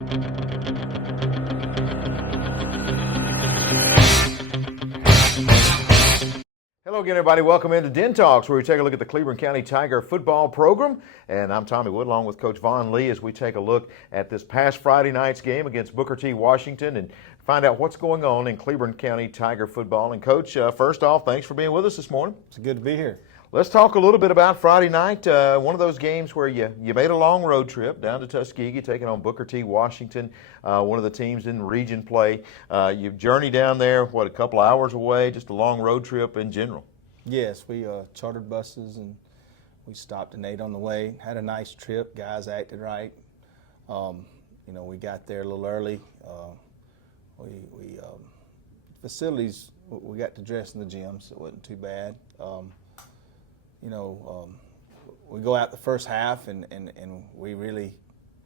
Hello again, everybody. Welcome into Den Talks, where we take a look at the Cleveland County Tiger football program. And I'm Tommy Wood, along with Coach Vaughn Lee, as we take a look at this past Friday night's game against Booker T. Washington and find out what's going on in Cleveland County Tiger football. And Coach, first off, thanks for being with us this morning. It's good to be here. Let's talk a little bit about Friday night, one of those games where you made a long road trip down to Tuskegee, taking on Booker T. Washington, one of the teams in region play. You've journeyed down there, a couple hours away, just a long road trip in general. Yes, we chartered buses and we stopped and ate on the way. Had a nice trip. Guys acted right. We got there a little early. Facilities, we got to dress in the gym, so it wasn't too bad. We go out the first half and we really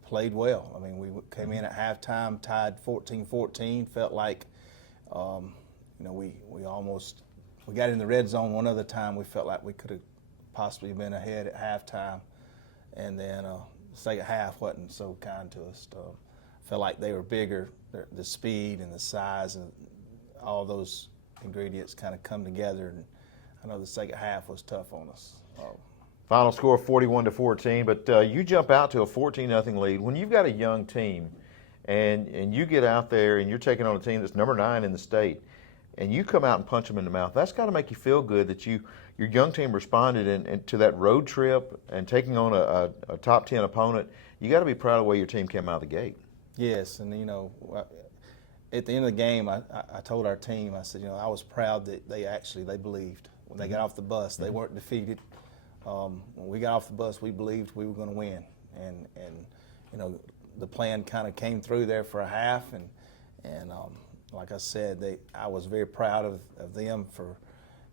played well. I mean, we came in at halftime, tied 14-14. Felt like, we got in the red zone one other time. We felt like we could have possibly been ahead at halftime, and then the second half wasn't so kind to us. Felt like they were bigger. The speed and the size and all those ingredients kind of come together. And I know the second half was tough on us. Final score 41-14, but you jump out to a 14-0 lead. When you've got a young team and you get out there and you're taking on a team that's number 9 in the state, and you come out and punch them in the mouth, that's got to make you feel good that your young team responded and to that road trip and taking on a top 10 opponent. You got to be proud of the way your team came out of the gate. Yes, and at the end of the game, I told our team, I said, I was proud that they believed. When they got off the bus, they weren't defeated. When we got off the bus, we believed we were going to win, and the plan kind of came through there for a half, and like I said, I was very proud of them for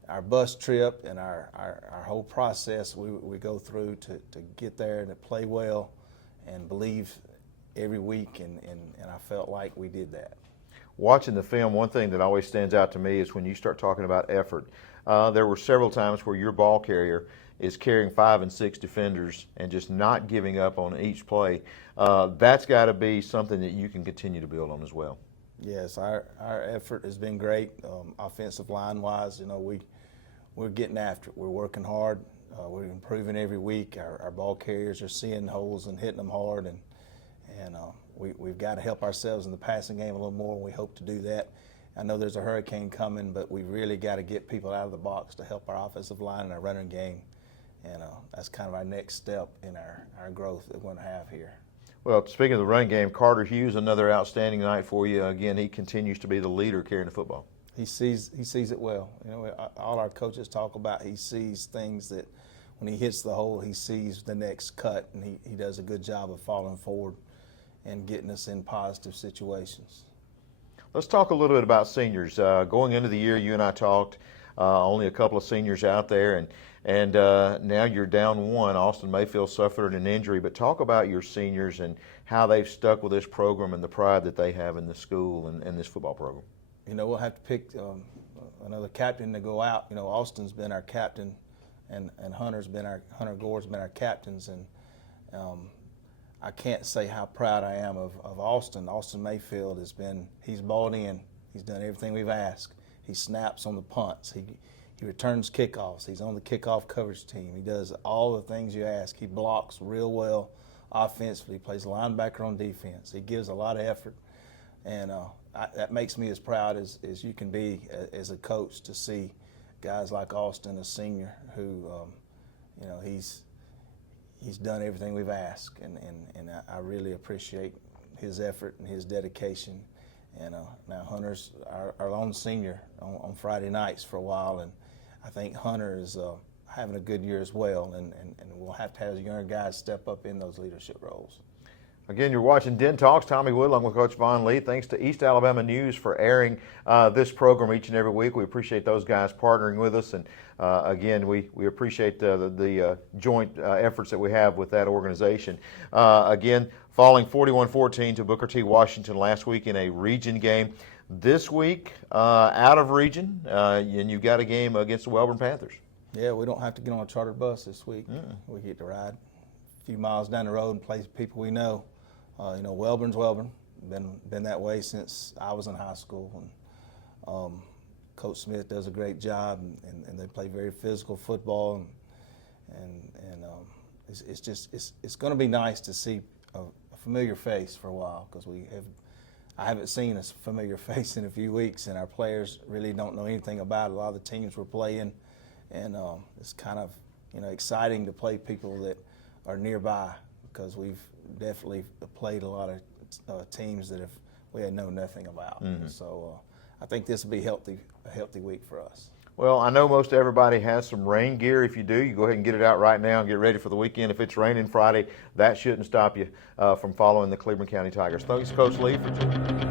our bus trip and our whole process we go through to get there and to play well and believe every week, and I felt like we did that. Watching the film, one thing that always stands out to me is when you start talking about effort. There were several times where your ball carrier is carrying 5 and 6 defenders and just not giving up on each play. That's got to be something that you can continue to build on as well. Yes, our effort has been great. Offensive line-wise, we're getting after it. We're working hard. We're improving every week. Our ball carriers are seeing holes and hitting them hard, and we've got to help ourselves in the passing game a little more, and we hope to do that. I know there's a hurricane coming, but we really got to get people out of the box to help our offensive line and our running game, and that's kind of our next step in our growth that we're going to have here. Well, speaking of the running game, Carter Hughes, another outstanding night for you. Again, he continues to be the leader carrying the football. He sees it well. All our coaches talk about he sees things that when he hits the hole, he sees the next cut, and he does a good job of falling forward and getting us in positive situations. Let's talk a little bit about seniors. Going into the year, you and I talked, only a couple of seniors out there, and now you're down one. Austin Mayfield suffered an injury, but talk about your seniors and how they've stuck with this program and the pride that they have in the school and this football program. We'll have to pick another captain to go out. Austin's been our captain, and Hunter Gore's been our captains, and I can't say how proud I am of Austin. Austin Mayfield he's balled in. He's done everything we've asked. He snaps on the punts. He returns kickoffs. He's on the kickoff coverage team. He does all the things you ask. He blocks real well offensively. He plays linebacker on defense. He gives a lot of effort, and that makes me as proud as you can be as a coach to see guys like Austin, a senior, who he's done everything we've asked, and I really appreciate his effort and his dedication. And now Hunter's our lone senior on Friday nights for a while, and I think Hunter is having a good year as well, and we'll have to have the younger guys step up in those leadership roles. Again, you're watching Den Talks. Tommy Wood along with Coach Vaughn Lee. Thanks to East Alabama News for airing this program each and every week. We appreciate those guys partnering with us, and again, we appreciate the joint efforts that we have with that organization. Again, falling 41-14 to Booker T. Washington last week in a region game. This week, out of region, and you've got a game against the Wellborn Panthers. Yeah, we don't have to get on a chartered bus this week. We get to ride a few miles down the road and play people we know. Welburn's Welburn. Been that way since I was in high school. And Coach Smith does a great job, and they play very physical football. It's going to be nice to see a familiar face for a while, because I haven't seen a familiar face in a few weeks, and our players really don't know anything about it. A lot of the teams we're playing, and it's kind of exciting to play people that are nearby, because we've definitely played a lot of teams that we had known nothing about. Mm-hmm. So I think this will be a healthy week for us. Well, I know most everybody has some rain gear. If you do, you go ahead and get it out right now and get ready for the weekend. If it's raining Friday, that shouldn't stop you from following the Cleveland County Tigers. Thanks, Coach Lee, for joining.